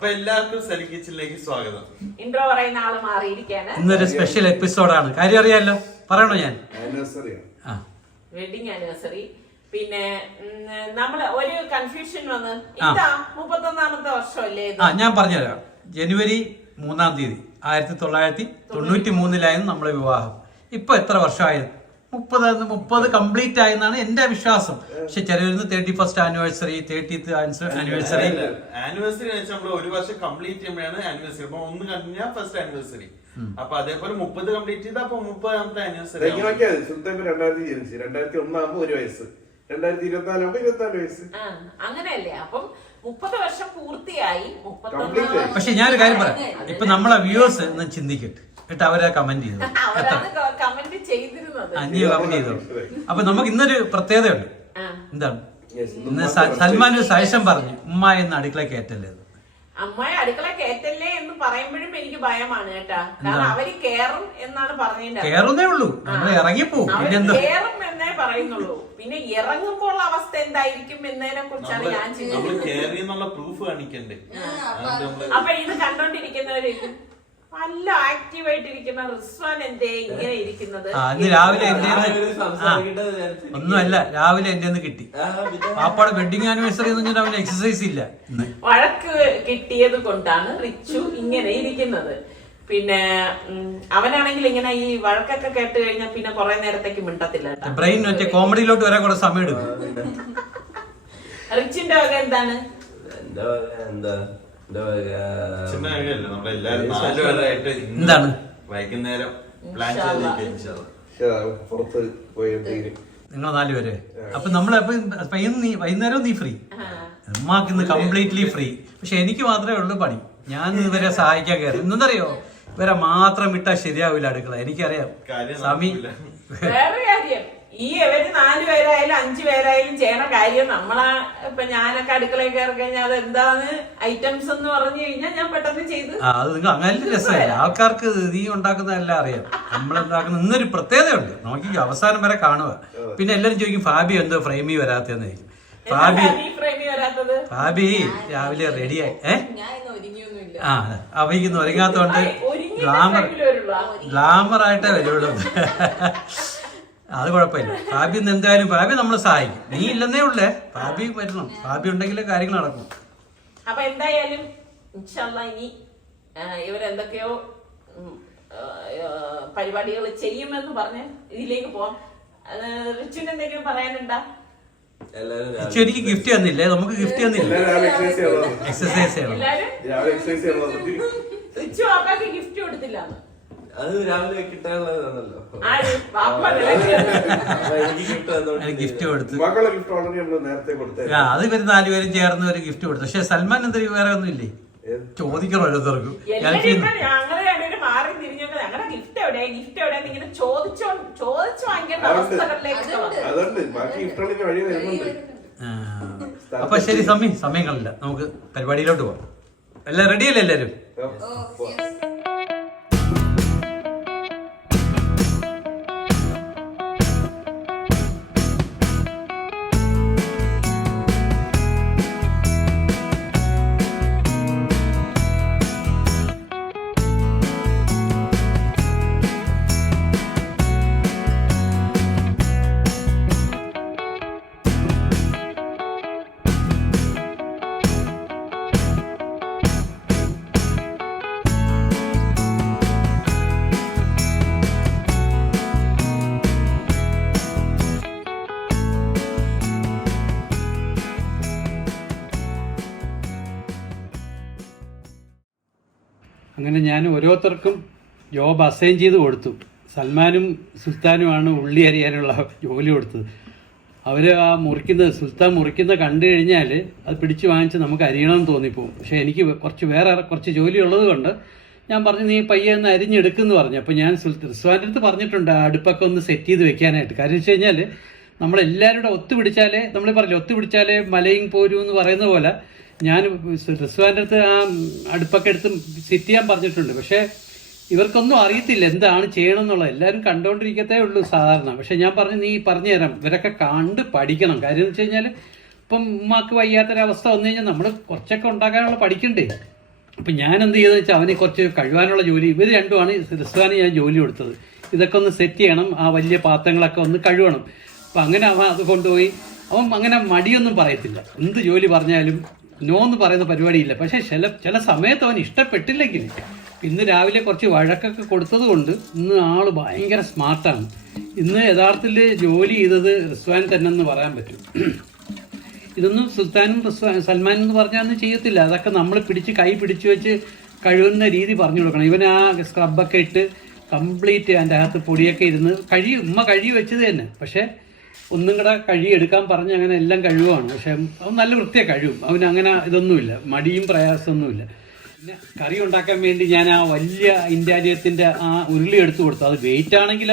അപ്പൊ എല്ലാവർക്കും സെലി കിച്ചണിലേക്ക് സ്വാഗതം. ഇൻട്രോ പറയുന്ന ആള് മാറിയിരിക്കാണ്. ഇന്നൊരു സ്പെഷ്യൽ എപ്പിസോഡാണ്. കാര്യം അറിയാലോ, പറയണോ ഞാൻ? Wedding anniversary. പിന്നെ നമ്മള് ഒരു കൺഫ്യൂഷൻ വന്ന് ഇതാ 31ാമത്തെ വർഷമല്ലേ? ഞാൻ പറഞ്ഞുതരാം. ജനുവരി 3-ാം തീയതി 1993 നമ്മുടെ വിവാഹം. ഇപ്പൊ എത്ര വർഷമായത്? 30 കംപ്ലീറ്റ് ആയെന്നാണ് എന്റെ വിശ്വാസം. പക്ഷെ ചിലരുന്ന് 31st anniversary, 30th anniversary. Anniversary നമ്മൾ ഒരു വർഷം കംപ്ലീറ്റ് ചെയ്യുമ്പോഴാണ് ആനിവേഴ്സറി. അപ്പൊ ഒന്ന് കഴിഞ്ഞാൽ ഫസ്റ്റ് ആനിവേഴ്സറി. അപ്പൊ അതേപോലെ 30 കംപ്ലീറ്റ് ചെയ്ത് അപ്പൊ 30ാമത്തെ ആനിവേഴ്സറി. 2001 1 വയസ്സ്, 2024 24 വയസ്സ്. അങ്ങനെയല്ലേ? അപ്പം 30 വർഷം പൂർത്തിയായി. പക്ഷെ ഞാനൊരു കാര്യം പറയാം. ഇപ്പൊ നമ്മളെ വ്യൂവേഴ്സ് ഒന്ന് ചിന്തിക്കട്ടെ എന്നിട്ട് അവരെ കമന്റ് ചെയ്തു. കമന്റ് ചെയ്തിരുന്നത് കമന്റ് ചെയ്തോ. അപ്പൊ നമുക്ക് ഇന്നൊരു പ്രത്യേകതയുണ്ട്. എന്താണ്? ഇന്ന് സൽമാൻ ഒരു സജഷൻ പറഞ്ഞു, ഉമ്മ എന്ന് അടുക്കള കയറ്റല്ലേ. അമ്മായി അടുക്കള കയറ്റല്ലേ എന്ന് പറയുമ്പോഴും എനിക്ക് ഭയമാണ് കേട്ടാ. കാരണം അവര് കേറും എന്നാണ് പറഞ്ഞതിന്റെ. കേറുന്നേ ഉള്ളൂ, നമ്മൾ ഇറങ്ങിപ്പോവും. കേറും എന്നേ പറയുന്നുള്ളൂ. പിന്നെ ഇറങ്ങുമ്പോൾ അവസ്ഥ എന്തായിരിക്കും എന്നതിനെ കുറിച്ചാണ് ഞാൻ ചിന്തിക്കുന്നത്. പ്രൂഫ് കാണിക്കണ്ടേ? അപ്പൊ ഇത് കണ്ടോണ്ടിരിക്കുന്നവര് നല്ല ആക്റ്റീവായിട്ടിരിക്കുന്ന റിസ്വാൻ എന്തേ ഇങ്ങനെ ഇരിക്കുന്നത്? രാവിലെ ഒന്നുമല്ല, രാവിലെ എന്റെ കിട്ടി. പാപ്പാടെ വെഡിങ് ആനിവേഴ്സറി അവന് എക്സസൈസ് ഇല്ല. വഴക്ക് കിട്ടിയത് കൊണ്ടാണ് റിച്ചു ഇങ്ങനെ ഇരിക്കുന്നത്. പിന്നെ അവനാണെങ്കിൽ ഇങ്ങനെ ഈ വഴക്കൊക്കെ കേട്ട് കഴിഞ്ഞാൽ പിന്നെ കുറെ നേരത്തേക്ക് മിണ്ടത്തില്ല. ബ്രെയിൻ മറ്റേ കോമഡിയിലോട്ട് വരാൻ കുറെ സമയം എടുക്കും. റിച്ചിന്റെ വക എന്താണ്? എന്താണ് വൈകുന്നേരം പ്ലാൻ പുറത്ത് പോയി നിങ്ങൾ 4 പേര്. അപ്പൊ നമ്മളപ്പോ വൈകുന്നേരം നീ ഫ്രീ, ഉമ്മാക്ക് ഇന്ന് കംപ്ലീറ്റ്ലി ഫ്രീ. പക്ഷെ എനിക്ക് മാത്രമേ ഉള്ളൂ പണി. ഞാൻ ഇവരെ സഹായിക്കാൻ കയറി. എന്തറിയോ, ഇവരെ മാത്രം വിട്ടാൽ ശരിയാവില്ല അടുക്കള. എനിക്കറിയാം സമി. വേറെ കാര്യം, ഈ ഇവര് 4 പേരായാലും 5 പേരായാലും ചെയ്യണ കാര്യം നമ്മളാ. ഇപ്പൊ ഞാനൊക്കെ അടുക്കളയിൽ കയറി കഴിഞ്ഞാൽ അത് എന്താണ് ഐറ്റംസ് എന്ന് പറഞ്ഞു കഴിഞ്ഞാൽ ഞാൻ പെട്ടെന്ന് ചെയ്ത്. അത് നിങ്ങൾ അങ്ങനെ രസമല്ല. ആൾക്കാർക്ക് നീ ഉണ്ടാക്കുന്നതെല്ലാം അറിയാം. നമ്മളുണ്ടാക്കുന്ന ഇന്നൊരു പ്രത്യേകതയുണ്ട്. നമുക്ക് അവസാനം വരെ കാണുക. പിന്നെ എല്ലാരും ചോദിക്കും ഫാബി എന്തോ ഫ്രെയിമി വരാത്തെന്ന് ചോദിക്കും. ഫാബി രാവിലെ റെഡിയായി അവയ്ക്കൊന്നും ഒരുങ്ങാത്തോണ്ട് ഗ്ലാമറായിട്ടേ വരുള്ളൂ. അത് കുഴപ്പമില്ല. ഫാബി എന്തായാലും ഫാബി നമ്മളെ സഹായിക്കും. നീ ഇല്ലെന്നേ ഉള്ളേ, ഫാബി വരണം. ഫാബി ഉണ്ടെങ്കിലേ കാര്യങ്ങൾ നടക്കും. അപ്പൊ എന്തായാലും ഇൻഷാല്ലാ ഇനി ഇവരെന്തൊക്കെയോ പരിപാടികൾ ചെയ്യുമെന്ന് പറഞ്ഞ് ഇതിലേക്ക് പോവാം. റിച്ചുവിന് എന്തെങ്കിലും പറയാനുണ്ടാ? എനിക്ക് ഗിഫ്റ്റ് തന്നില്ലേ? നമുക്ക് ഗിഫ്റ്റ് തന്നില്ല. എക്സസൈസ് ചെയ്യണം. റിച്ചു ആപ്പാക്ക് ഗിഫ്റ്റ് കൊടുത്തില്ല. അത് രാവിലെ കിട്ടാനുള്ളതാണല്ലോ. ഗിഫ്റ്റ് കൊടുത്തു. നേരത്തെ കൊടുത്തു. അത് ഇവര് 4 പേരും ചേർന്ന് ഒരു ഗിഫ്റ്റ് കൊടുത്തു. പക്ഷെ സൽമാൻ എന്താ വേറെ ഒന്നും ഇല്ലേ? ചോദിക്കണം ഓരോരുത്തർക്കും. മാറി തിരിഞ്ഞോണ്ട് ഞങ്ങളുടെ ഗിഫ്റ്റ് എവിടെ, ഗിഫ്റ്റ് എവിടെ ഇങ്ങനെ ചോദിച്ചു വാങ്ങിക്കേണ്ട അവസ്ഥകളിലേക്ക്. അപ്പൊ ശരി സമയങ്ങളില്ല, നമുക്ക് പരിപാടിയിലോട്ട് പോവാം. എല്ലാം റെഡിയല്ലേ എല്ലാരും? അങ്ങനെ ഞാൻ ഓരോരുത്തർക്കും ജോബ് അസൈൻ ചെയ്ത് കൊടുത്തു. സൽമാനും സുൽത്താനുമാണ് ഉള്ളി അരിയാനുള്ള ജോലി കൊടുത്തത്. അവർ ആ സുൽത്താൻ മുറിക്കുന്ന കണ്ടു കഴിഞ്ഞാൽ അത് പിടിച്ച് വാങ്ങിച്ച് നമുക്ക് അരിയണമെന്ന് തോന്നിപ്പോവും. പക്ഷേ എനിക്ക് വേറെ കുറച്ച് ജോലി ഉള്ളത് കൊണ്ട് ഞാൻ പറഞ്ഞു നീ പയ്യെ ഒന്ന് അരിഞ്ഞെടുക്കുമെന്ന് പറഞ്ഞു. അപ്പോൾ ഞാൻ റിസ്വാൻ്റെ അടുത്ത് പറഞ്ഞിട്ടുണ്ട് അടുപ്പൊക്കെ ഒന്ന് സെറ്റ് ചെയ്ത് വെക്കാനായിട്ട്. കാര്യം വെച്ച് കഴിഞ്ഞാൽ നമ്മളെല്ലാവരും കൂടെ ഒത്തുപിടിച്ചാലേ, നമ്മൾ പറഞ്ഞില്ല ഒത്തുപിടിച്ചാലേ മലയും പോരൂ എന്ന് പറയുന്ന പോലെ ഞാൻ റിസ്വാൻ്റെ അടുത്ത് ആ അടുപ്പൊക്കെ എടുത്ത് സെറ്റ് ചെയ്യാൻ പറഞ്ഞിട്ടുണ്ട്. പക്ഷേ ഇവർക്കൊന്നും അറിയത്തില്ല എന്താണ് ചെയ്യണം എന്നുള്ളത്. എല്ലാവരും കണ്ടുകൊണ്ടിരിക്കത്തേ ഉള്ളൂ സാധാരണ. പക്ഷെ ഞാൻ പറഞ്ഞു നീ പറഞ്ഞു തരാം, ഇവരൊക്കെ കണ്ട് പഠിക്കണം. കാര്യം എന്ന് വെച്ച് കഴിഞ്ഞാൽ ഇപ്പം ഉമ്മാക്ക് വയ്യാത്തൊരവസ്ഥ വന്നു കഴിഞ്ഞാൽ നമ്മൾ കുറച്ചൊക്കെ ഉണ്ടാക്കാനുള്ള പഠിക്കണ്ടേ. അപ്പം ഞാൻ എന്ത് ചെയ്തെന്ന് വെച്ചാൽ അവന് കുറച്ച് കഴിവാനുള്ള ജോലി, ഇവർ രണ്ടുമാണ് റിസ്വാന് ഞാൻ ജോലി കൊടുത്തത്. ഇതൊക്കെ ഒന്ന് സെറ്റ് ചെയ്യണം, ആ വലിയ പാത്രങ്ങളൊക്കെ ഒന്ന് കഴുകണം. അപ്പം അങ്ങനെ അവൻ അത് കൊണ്ടുപോയി. അവൻ അങ്ങനെ മടിയൊന്നും പറയത്തില്ല, എന്ത് ജോലി പറഞ്ഞാലും നോ എന്ന് പറയുന്ന പരിപാടിയില്ല. പക്ഷേ ചില സമയത്ത് അവൻ ഇഷ്ടപ്പെട്ടില്ലെങ്കിൽ, ഇന്ന് രാവിലെ കുറച്ച് വഴക്കൊക്കെ കൊടുത്തത് കൊണ്ട് ഇന്ന് ആള് ഭയങ്കര സ്മാർട്ടാണ്. ഇന്ന് യഥാർത്ഥത്തിൽ ജോലി ചെയ്തത് റിസ്വാൻ തന്നെ എന്ന് പറയാൻ പറ്റും. ഇതൊന്നും സുൽത്താനും സൽമാനും എന്ന് പറഞ്ഞാൽ ഒന്നും ചെയ്യത്തില്ല. അതൊക്കെ നമ്മൾ കൈ പിടിച്ചു വെച്ച് കഴുകുന്ന രീതി പറഞ്ഞു കൊടുക്കണം. ഇവൻ ആ സ്ക്രബൊക്കെ ഇട്ട് കംപ്ലീറ്റ് അതിൻ്റെ അകത്ത് പൊടിയൊക്കെ ഇരുന്ന് ഉമ്മ കഴുകി വെച്ചത് തന്നെ. പക്ഷേ ഒന്നും കൂടെ കഴുകിയെടുക്കാൻ പറഞ്ഞ് അങ്ങനെ എല്ലാം കഴിവുമാണ്. പക്ഷെ അവൻ നല്ല വൃത്തിയാണ് കഴിവും. അവന് അങ്ങനെ ഇതൊന്നുമില്ല, മടിയും പ്രയാസമൊന്നുമില്ല. പിന്നെ കറി ഉണ്ടാക്കാൻ വേണ്ടി ഞാൻ ആ വലിയ ഇന്ത്യാലയത്തിൻ്റെ ആ ഉരുളി എടുത്തു കൊടുത്തു. അത് വെയിറ്റ് ആണെങ്കിൽ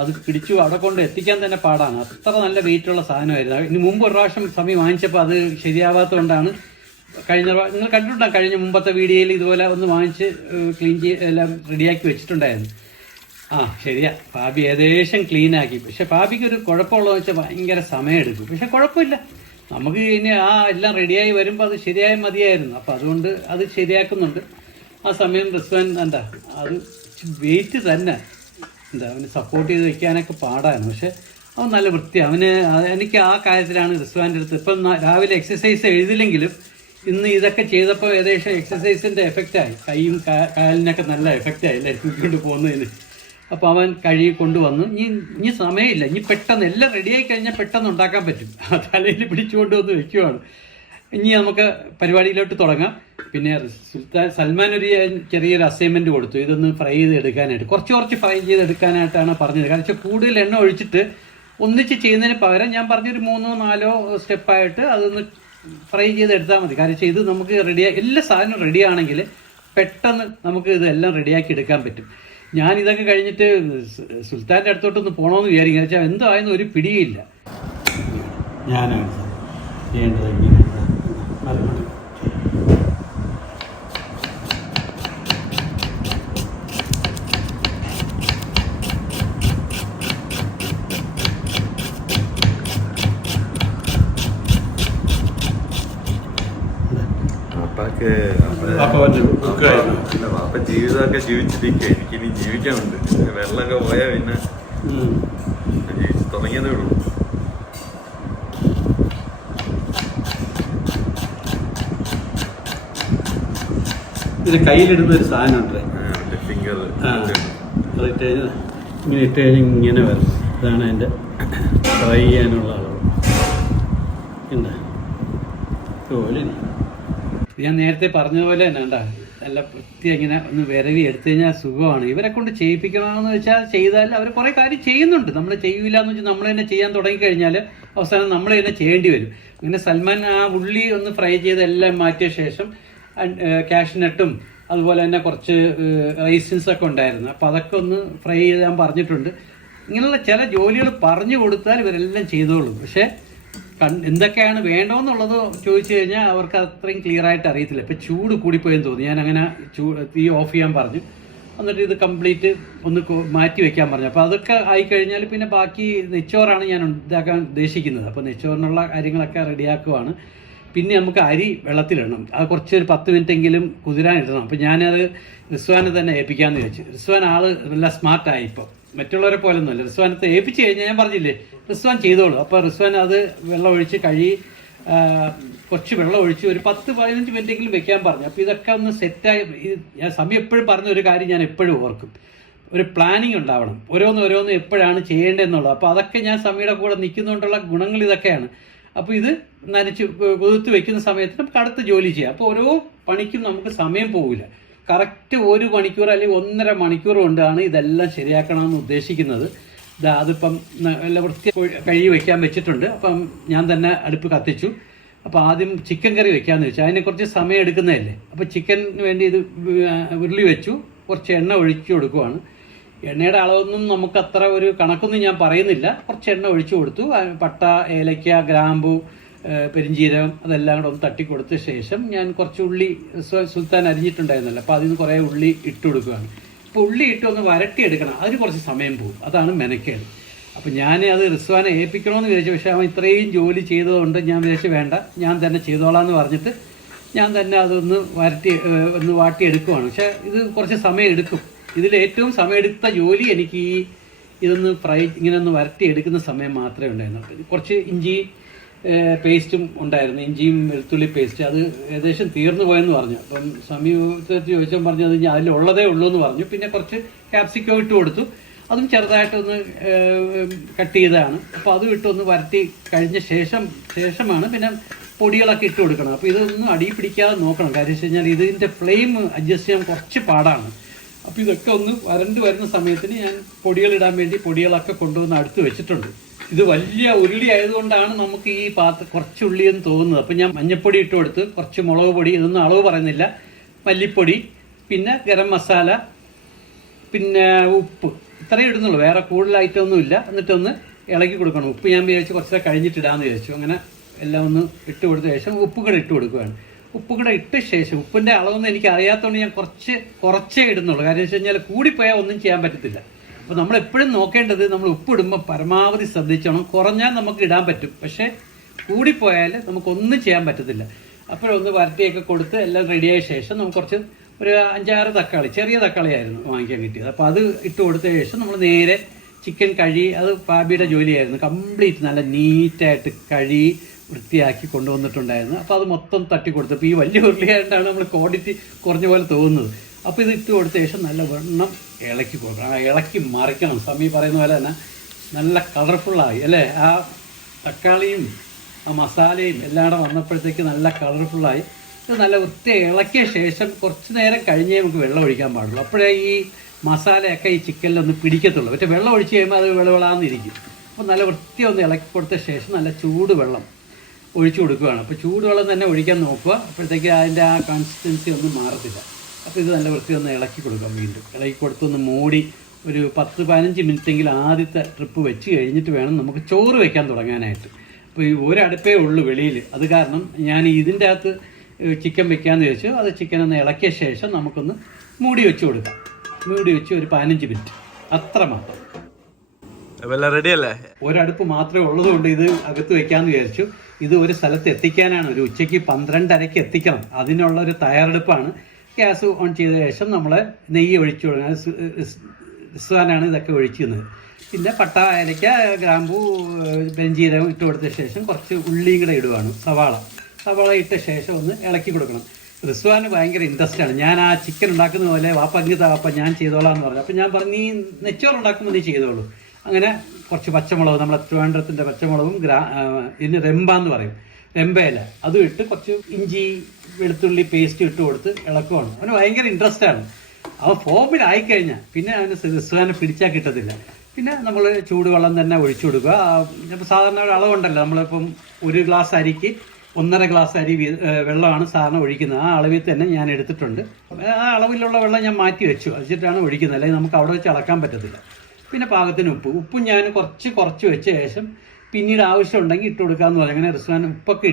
അത് പിടിച്ചു അവിടെ കൊണ്ട് എത്തിക്കാൻ തന്നെ പാടാണ്. അത്ര നല്ല വെയിറ്റുള്ള സാധനമായിരുന്നു. ഇനി മുമ്പ് ഒരു പ്രാവശ്യം സമയം വാങ്ങിച്ചപ്പോൾ അത് ശരിയാവാത്തതുകൊണ്ടാണ് നിങ്ങൾ കണ്ടിട്ടുണ്ടാകും, കഴിഞ്ഞ മുമ്പത്തെ വീഡിയോയിൽ ഇതുപോലെ ഒന്ന് വാങ്ങിച്ച് ക്ലീൻ എല്ലാം റെഡിയാക്കി വെച്ചിട്ടുണ്ടായിരുന്നു. ശരിയാ, പാബി ഏകദേശം ക്ലീനാക്കി. പക്ഷെ പാബിക്ക് ഒരു കുഴപ്പമുള്ളതെന്ന് വെച്ചാൽ ഭയങ്കര സമയമെടുക്കും. പക്ഷെ കുഴപ്പമില്ല, നമുക്ക് ഇനി എല്ലാം റെഡിയായി വരുമ്പോൾ അത് ശരിയായി മതിയായിരുന്നു. അപ്പം അതുകൊണ്ട് അത് ശരിയാക്കുന്നുണ്ട്. ആ സമയം റിസ്വാൻ അത് വെയിറ്റ് തന്നെ അവന് സപ്പോർട്ട് ചെയ്ത് വെക്കാനൊക്കെ പാടായിരുന്നു. പക്ഷെ അവൻ നല്ല വൃത്തിയാണ്. എനിക്ക് ആ കാര്യത്തിലാണ് റിസ്വാൻ്റെ അടുത്ത്. ഇപ്പം രാവിലെ എക്സസൈസ് എഴുതില്ലെങ്കിലും ഇന്ന് ഇതൊക്കെ ചെയ്തപ്പോൾ ഏകദേശം എക്സസൈസിൻ്റെ എഫക്റ്റായി. കൈയും കാലിനൊക്കെ നല്ല എഫക്റ്റായി അല്ലേ കൊണ്ട് പോകുന്നതിന്. അപ്പോൾ അവൻ കഴുകി കൊണ്ടുവന്നു. ഇനി സമയമില്ല, ഇനി പെട്ടെന്ന് എല്ലാം റെഡിയായി കഴിഞ്ഞാൽ പെട്ടെന്ന് ഉണ്ടാക്കാൻ പറ്റും. തലയിൽ പിടിച്ചുകൊണ്ട് വന്ന് വെക്കുവാണ്. ഇനി നമുക്ക് പരിപാടിയിലോട്ട് തുടങ്ങാം. പിന്നെ സൽമാൻ ഒരു ചെറിയൊരു അസൈൻമെൻറ്റ് കൊടുത്തു, ഇതൊന്ന് ഫ്രൈ ചെയ്ത് എടുക്കാനായിട്ട്. കുറച്ച് ഫ്രൈ ചെയ്തെടുക്കാനായിട്ടാണ് പറഞ്ഞത്. കാരണം കൂടുതൽ എണ്ണ ഒഴിച്ചിട്ട് ഒന്നിച്ച് ചെയ്യുന്നതിന് പകരം ഞാൻ പറഞ്ഞൊരു 3-4 സ്റ്റെപ്പായിട്ട് അതൊന്ന് ഫ്രൈ ചെയ്തെടുത്താൽ മതി. കാരണം ഇത് നമുക്ക് എല്ലാ സാധനവും റെഡിയാണെങ്കിൽ പെട്ടെന്ന് നമുക്ക് ഇതെല്ലാം റെഡിയാക്കി എടുക്കാൻ പറ്റും. ഞാനിതൊക്കെ കഴിഞ്ഞിട്ട് സുൽത്താൻ്റെ അടുത്തോട്ടൊന്ന് പോകണമെന്ന് വിചാരിക്കുക. വെച്ചാൽ എന്തായെന്ന് ഒരു പിടിയില്ല. ഞാനാണ് ചെയ്യേണ്ടത്. അപ്പൊ ജീവിതമൊക്കെ ജീവിച്ചിരിക്കുക, എനിക്കിനി ജീവിക്കാനുണ്ട്. വെള്ളമൊക്കെ പോയാൽ പിന്നെ ജീവിച്ച് തുടങ്ങിയതേ ഉള്ളൂ. ഇത് കയ്യിലിടുന്ന ഒരു സാധനം ഉണ്ട്, ഫിംഗർ. ഇങ്ങനെ ഇട്ട് കഴിഞ്ഞാൽ ഇങ്ങനെ വരും. ഇതാണ് അതിൻ്റെ ഫ്രൈ ചെയ്യാനുള്ള അളവ്. എന്താ ജോലി ഞാൻ നേരത്തെ പറഞ്ഞതുപോലെ തന്നെ നല്ല വൃത്തി ഇങ്ങനെ ഒന്ന് വിരവി എടുത്തു കഴിഞ്ഞാൽ സുഖമാണ്. ഇവരെ കൊണ്ട് ചെയ്യിപ്പിക്കണമെന്ന് വെച്ചാൽ ചെയ്താൽ അവർ കുറേ കാര്യം ചെയ്യുന്നുണ്ട്. നമ്മൾ ചെയ്യില്ല എന്ന് വെച്ചാൽ നമ്മൾ തന്നെ ചെയ്യാൻ തുടങ്ങിക്കഴിഞ്ഞാൽ അവസാനം നമ്മൾ തന്നെ ചെയ്യേണ്ടി വരും. ഇങ്ങനെ സൽമാൻ ആ ഉള്ളി ഒന്ന് ഫ്രൈ ചെയ്ത് എല്ലാം മാറ്റിയ ശേഷം കാഷ്നട്ടും അതുപോലെ തന്നെ കുറച്ച് റൈസിൻസൊക്കെ ഉണ്ടായിരുന്നു. അപ്പോൾ അതൊക്കെ ഒന്ന് ഫ്രൈ ചെയ്ത് ഞാൻ പറഞ്ഞിട്ടുണ്ട്. ഇങ്ങനെയുള്ള ചില ജോലികൾ പറഞ്ഞു കൊടുത്താൽ ഇവരെല്ലാം ചെയ്തോളും. പക്ഷേ എന്തൊക്കെയാണ് വേണ്ടതെന്നുള്ളത് ചോദിച്ചു കഴിഞ്ഞാൽ അവർക്ക് അത്രയും ക്ലിയർ ആയിട്ട് അറിയത്തില്ല. ഇപ്പം ചൂട് കൂടിപ്പോയെന്ന് തോന്നി. ഞാൻ അങ്ങനെ തീ ഓഫ് ചെയ്യാൻ പറഞ്ഞു. എന്നിട്ട് ഇത് കംപ്ലീറ്റ് ഒന്ന് മാറ്റി വെക്കാൻ പറഞ്ഞു. അപ്പോൾ അതൊക്കെ ആയിക്കഴിഞ്ഞാൽ പിന്നെ ബാക്കി നെച്ചോറാണ് ഞാൻ ഇതാക്കാൻ ഉദ്ദേശിക്കുന്നത്. അപ്പോൾ നെച്ചോറിനുള്ള കാര്യങ്ങളൊക്കെ റെഡിയാക്കുവാണ്. പിന്നെ നമുക്ക് അരി വെള്ളത്തിലിടണം. അത് കുറച്ചൊരു 10 മിനിറ്റെങ്കിലും കുതിരാനിടണം. അപ്പോൾ ഞാനത് റിസ്വാനെ തന്നെ ഏൽപ്പിക്കാമെന്ന് ചോദിച്ചു. റിസ്വാൻ ആൾ നല്ല സ്മാർട്ടായി. ഇപ്പോൾ മറ്റുള്ളവരെ പോലെ ഒന്നുമല്ല. റിസ്വാനത്തെ ഏൽപ്പിച്ച് കഴിഞ്ഞാൽ ഞാൻ പറഞ്ഞില്ലേ റിസ്വാൻ ചെയ്തോളൂ. അപ്പോൾ റിസ്വാൻ അത് വെള്ളം ഒഴിച്ച് കുറച്ച് വെള്ളം ഒഴിച്ച് ഒരു 10-15 മിനിറ്റെങ്കിലും വെക്കാൻ പറഞ്ഞു. അപ്പോൾ ഇതൊക്കെ ഒന്ന് സെറ്റായി. ഞാൻ സമയം എപ്പോഴും പറഞ്ഞ ഒരു കാര്യം ഞാൻ എപ്പോഴും ഓർക്കും, ഒരു പ്ലാനിങ് ഉണ്ടാവണം. ഓരോന്ന് എപ്പോഴാണ് ചെയ്യേണ്ടതെന്നുള്ളത്. അപ്പോൾ അതൊക്കെ ഞാൻ സമയയുടെ കൂടെ നിൽക്കുന്നതുകൊണ്ടുള്ള ഗുണങ്ങൾ ഇതൊക്കെയാണ്. അപ്പോൾ ഇത് നനച്ച് കുതിർത്ത് വെക്കുന്ന സമയത്ത് നമുക്ക് അടുത്ത ജോലി ചെയ്യാം. അപ്പോൾ ഓരോ പണിക്കും നമുക്ക് സമയം പോകില്ല. കറക്റ്റ് 1 മണിക്കൂർ അല്ലെങ്കിൽ 1.5 മണിക്കൂർ കൊണ്ടാണ് ഇതെല്ലാം ശരിയാക്കണമെന്ന് ഉദ്ദേശിക്കുന്നത്. അതിപ്പം നല്ല വൃത്തി കഴുകി വെക്കാൻ വെച്ചിട്ടുണ്ട്. അപ്പം ഞാൻ തന്നെ അടുപ്പ് കത്തിച്ചു. അപ്പോൾ ആദ്യം ചിക്കൻ കറി വെക്കാമെന്ന് വെച്ചാൽ അതിനെ കുറച്ച് സമയം എടുക്കുന്നതല്ലേ. അപ്പോൾ ചിക്കന് വേണ്ടി ഇത് ഉരുളി വെച്ചു. കുറച്ച് എണ്ണ ഒഴിച്ചു കൊടുക്കുവാണ്. എണ്ണയുടെ അളവൊന്നും നമുക്ക് അത്ര ഒരു കണക്കൊന്നും ഞാൻ പറയുന്നില്ല. കുറച്ച് എണ്ണ ഒഴിച്ചു കൊടുത്തു. പട്ട, ഏലക്ക, ഗ്രാമ്പു, പെരിഞ്ചീരകം അതെല്ലാം കൂടെ ഒന്ന് തട്ടിക്കൊടുത്ത ശേഷം ഞാൻ കുറച്ച് ഉള്ളി സുൽത്താൻ അരിഞ്ഞിട്ടുണ്ടായിരുന്നല്ലോ. അപ്പോൾ അതിന് കുറേ ഉള്ളി ഇട്ട് കൊടുക്കുകയാണ്. അപ്പോൾ ഉള്ളി ഇട്ട് ഒന്ന് വരട്ടിയെടുക്കണം. അതിന് കുറച്ച് സമയം പോകും. അതാണ് മെനക്കേട്. അപ്പോൾ ഞാൻ അത് റിസ്വാനെ ഏൽപ്പിക്കണമെന്ന് വിചാരിച്ചു. പക്ഷേ അവൻ ഇത്രയും ജോലി ചെയ്തതുകൊണ്ട് ഞാൻ വിചാരിച്ചു വേണ്ട, ഞാൻ തന്നെ ചെയ്തോളാം എന്ന് പറഞ്ഞിട്ട് ഞാൻ തന്നെ അതൊന്ന് ഒന്ന് വാട്ടിയെടുക്കുവാണ്. പക്ഷെ ഇത് കുറച്ച് സമയം എടുക്കും. ഇതിൽ ഏറ്റവും സമയമെടുത്ത ജോലി എനിക്ക് ഇതൊന്ന് ഇങ്ങനെ ഒന്ന് വരട്ടിയെടുക്കുന്ന സമയം മാത്രമേ ഉണ്ടായിരുന്നുള്ളൂ. കുറച്ച് ഇഞ്ചി പേസ്റ്റും ഉണ്ടായിരുന്നു, ഇഞ്ചിയും വെളുത്തുള്ളി പേസ്റ്റ്. അത് ഏകദേശം തീർന്നു പോയെന്ന് പറഞ്ഞു. അപ്പം സമീപത്ത് ചോദിച്ചാൽ പറഞ്ഞു അത് അതിലുള്ളതേ ഉള്ളൂ എന്ന് പറഞ്ഞു. പിന്നെ കുറച്ച് ക്യാപ്സിക്കം ഇട്ട് കൊടുത്തു. അതും ചെറുതായിട്ടൊന്ന് കട്ട് ചെയ്തതാണ്. അപ്പോൾ അതും ഇട്ടൊന്ന് വരട്ടി കഴിഞ്ഞ ശേഷമാണ് പിന്നെ പൊടികളൊക്കെ ഇട്ട് കൊടുക്കണം. അപ്പോൾ ഇതൊന്നും അടി പിടിക്കാതെ നോക്കണം. കാര്യം വെച്ച് കഴിഞ്ഞാൽ ഇതിൻ്റെ ഫ്ലെയിം അഡ്ജസ്റ്റ് ചെയ്യാൻ കുറച്ച് പാടാണ്. അപ്പോൾ ഇതൊക്കെ ഒന്ന് വരണ്ട് വരുന്ന സമയത്തിന് ഞാൻ പൊടികളിടാൻ വേണ്ടി പൊടികളൊക്കെ കൊണ്ടുവന്ന് അടുത്ത് വെച്ചിട്ടുണ്ട്. ഇത് വലിയ ഉരുളി ആയതുകൊണ്ടാണ് നമുക്ക് ഈ കുറച്ച് ഉള്ളിയെന്ന് തോന്നുന്നത്. അപ്പോൾ ഞാൻ മഞ്ഞൾപ്പൊടി ഇട്ട് കൊടുത്ത്, കുറച്ച് മുളക് പൊടി, ഇതൊന്നും അളവ് പറയുന്നില്ല, മല്ലിപ്പൊടി, പിന്നെ ഗരം മസാല, പിന്നെ ഉപ്പ്, ഇത്രയും ഇടുന്നുള്ളൂ. വേറെ കൂടുതൽ ഐറ്റം ഒന്നും ഇല്ല. എന്നിട്ടൊന്ന് ഇളക്കി കൊടുക്കണം. ഉപ്പ് ഞാൻ വിചാരിച്ചു കുറച്ച് കഴിഞ്ഞിട്ടിടാമെന്ന് വിചാരിച്ചു. അങ്ങനെ എല്ലാം ഒന്ന് ഇട്ട് കൊടുത്ത ശേഷം ഉപ്പ് കൂടെ ഇട്ട് കൊടുക്കുകയാണ്. ഉപ്പ് കൂടെ ഇട്ട ശേഷം, ഉപ്പിൻ്റെ അളവൊന്നും എനിക്ക് അറിയാത്തതുകൊണ്ട് ഞാൻ കുറച്ചേ ഇടുന്നുള്ളൂ. കാര്യം വെച്ച് കഴിഞ്ഞാൽ കൂടിപ്പോയാൽ ഒന്നും ചെയ്യാൻ പറ്റത്തില്ല. അപ്പോൾ നമ്മളെപ്പോഴും നോക്കേണ്ടത്, നമ്മൾ ഉപ്പിടുമ്പോൾ പരമാവധി ശ്രദ്ധിച്ചോണം. കുറഞ്ഞാൽ നമുക്ക് ഇടാൻ പറ്റും, പക്ഷേ കൂടിപ്പോയാൽ നമുക്കൊന്നും ചെയ്യാൻ പറ്റത്തില്ല. അപ്പോഴൊന്ന് വരട്ടിയൊക്കെ കൊടുത്ത് എല്ലാം റെഡിയായ ശേഷം നമുക്ക് കുറച്ച് ഒരു 5-6 തക്കാളി, ചെറിയ തക്കാളിയായിരുന്നു വാങ്ങിക്കാൻ കിട്ടിയത്. അപ്പോൾ അത് ഇട്ട് കൊടുത്ത ശേഷം നമ്മൾ നേരെ ചിക്കൻ അത് പാബിയുടെ ജോലിയായിരുന്നു. കംപ്ലീറ്റ് നല്ല നീറ്റായിട്ട് വൃത്തിയാക്കി കൊണ്ടുവന്നിട്ടുണ്ടായിരുന്നു. അപ്പോൾ അത് മൊത്തം തട്ടി കൊടുത്തു. അപ്പോൾ ഈ വലിയ ഉരുളിയായിട്ടാണ് നമ്മൾ ക്വാണ്ടിറ്റി കുറഞ്ഞ പോലെ തോന്നുന്നത്. അപ്പോൾ ഇത് ഇട്ട് കൊടുത്ത ശേഷം നല്ല വെണ്ണം ഇളക്കി കൊടുക്കണം. ഇളക്കി മറിക്കണം. സമീ പറയുന്ന പോലെ തന്നെ നല്ല കളർഫുള്ളായി അല്ലേ. ആ തക്കാളിയും ആ മസാലയും എല്ലാം കൂടെ വന്നപ്പോഴത്തേക്ക് നല്ല കളർഫുള്ളായി. ഇത് നല്ല വൃത്തി ഇളക്കിയ ശേഷം കുറച്ച് നേരം കഴിഞ്ഞേ നമുക്ക് വെള്ളം ഒഴിക്കാൻ പാടുള്ളൂ. അപ്പോഴേ ഈ മസാലയൊക്കെ ഈ ചിക്കനിലൊന്ന് പിടിക്കത്തുള്ളൂ. പക്ഷേ വെള്ളം ഒഴിച്ച് കഴിയുമ്പോൾ അത് വെളവെളാന്നിരിക്കും. അപ്പോൾ നല്ല വൃത്തി ഒന്ന് ഇളക്കി കൊടുത്ത ശേഷം നല്ല ചൂടുവെള്ളം ഒഴിച്ചു കൊടുക്കുകയാണ്. അപ്പോൾ ചൂടുവെള്ളം തന്നെ ഒഴിക്കാൻ നോക്കുക. അപ്പോഴത്തേക്ക് അതിൻ്റെ ആ കൺസിസ്റ്റൻസി ഒന്നും മാറത്തില്ല. അപ്പോൾ ഇത് നല്ല വൃത്തി ഒന്ന് ഇളക്കി കൊടുക്കാം. വീണ്ടും ഇളക്കി കൊടുത്തൊന്ന് മൂടി ഒരു 10-15 മിനിറ്റെങ്കിലും ആദ്യത്തെ ട്രിപ്പ് വെച്ച് കഴിഞ്ഞിട്ട് വേണം നമുക്ക് ചോറ് വെക്കാൻ തുടങ്ങാനായിട്ട്. അപ്പോൾ ഈ ഒരടുപ്പേ ഉള്ളൂ വെളിയിൽ. അത് കാരണം ഞാൻ ഇതിൻ്റെ അകത്ത് ചിക്കൻ വെക്കാമെന്ന് ചോദിച്ചു. അത് ചിക്കൻ ഒന്ന് ഇളക്കിയ ശേഷം നമുക്കൊന്ന് മൂടി വെച്ച് കൊടുക്കാം. മൂടി വെച്ച് ഒരു 15 മിനിറ്റ് അത്ര മാത്രം. റെഡി അല്ലേ? ഒരടുപ്പ് മാത്രമേ ഉള്ളതുകൊണ്ട് ഇത് അകത്ത് വെക്കാമെന്ന് വിചാരിച്ചു. ഇത് ഒരു സ്ഥലത്ത് എത്തിക്കാനാണ്. ഒരു ഉച്ചയ്ക്ക് 12:30 എത്തിക്കണം. അതിനുള്ള ഒരു തയ്യാറെടുപ്പാണ്. ഗ്യാസ് ഓൺ ചെയ്ത ശേഷം നമ്മൾ നെയ്യ് ഒഴിച്ചു കൊടുക്കുക. റിസ്വാനാണ് ഇതൊക്കെ ഒഴിക്കുന്നത്. പിന്നെ പട്ട, ഏലക്ക, ഗ്രാമ്പൂ, പെരുംജീരകം ഇട്ട് കൊടുത്ത ശേഷം കുറച്ച് ഉള്ളിയും കൂടെ ഇടുവാണ്. സവാള ഇട്ട ശേഷം ഒന്ന് ഇളക്കി കൊടുക്കണം. റിസ്വാന് ഭയങ്കര ഇൻട്രസ്റ്റ് ആണ്. ഞാൻ ആ ചിക്കൻ ഉണ്ടാക്കുന്ന പോലെ വാപ്പ ഞാൻ ചെയ്തോളാം എന്ന് പറഞ്ഞു. അപ്പം ഞാൻ പറഞ്ഞു നീ നെച്ചോറ് ഉണ്ടാക്കുമ്പോൾ നീ ചെയ്തോളൂ. അങ്ങനെ കുറച്ച് പച്ചമുളക്, നമ്മളെ ട്രിവാൻഡ്രത്തിൻ്റെ പച്ചമുളകും ഇതിന് രംബാന്ന് പറയും, രംബയില, അതും ഇട്ട് കുറച്ച് ഇഞ്ചി വെളുത്തുള്ളി പേസ്റ്റ് ഇട്ട് കൊടുത്ത് ഇളക്കുവാണ്. അവന് ഭയങ്കര ഇൻട്രസ്റ്റ് ആണ്. അവൻ ഫോമിലായിക്കഴിഞ്ഞാൽ പിന്നെ അവന് റിസ്വാനെ പിടിച്ചാൽ കിട്ടത്തില്ല. പിന്നെ നമ്മൾ ചൂടുവെള്ളം തന്നെ ഒഴിച്ചു കൊടുക്കുക. ഇപ്പോൾ സാധാരണ ഒരു അളവുണ്ടല്ലോ, നമ്മളിപ്പം 1 ഗ്ലാസ് അരിക്ക് 1.5 ഗ്ലാസ് അരി വെള്ളമാണ് സാധാരണ ഒഴിക്കുന്നത്. ആ അളവിൽ തന്നെ ഞാൻ എടുത്തിട്ടുണ്ട്. ആ അളവിലുള്ള വെള്ളം ഞാൻ മാറ്റി വെച്ചു, വെച്ചിട്ടാണ് ഒഴിക്കുന്നത്. അല്ലെങ്കിൽ നമുക്ക് അവിടെ വെച്ച് അളക്കാൻ പറ്റത്തില്ല. പിന്നെ പാകത്തിന് ഉപ്പും ഞാൻ കുറച്ച് വെച്ച ശേഷം പിന്നീട് ആവശ്യമുണ്ടെങ്കിൽ ഇട്ട് കൊടുക്കാമെന്ന് പറഞ്ഞു. അങ്ങനെ റിസ്വാൻ ഉപ്പൊക്കെ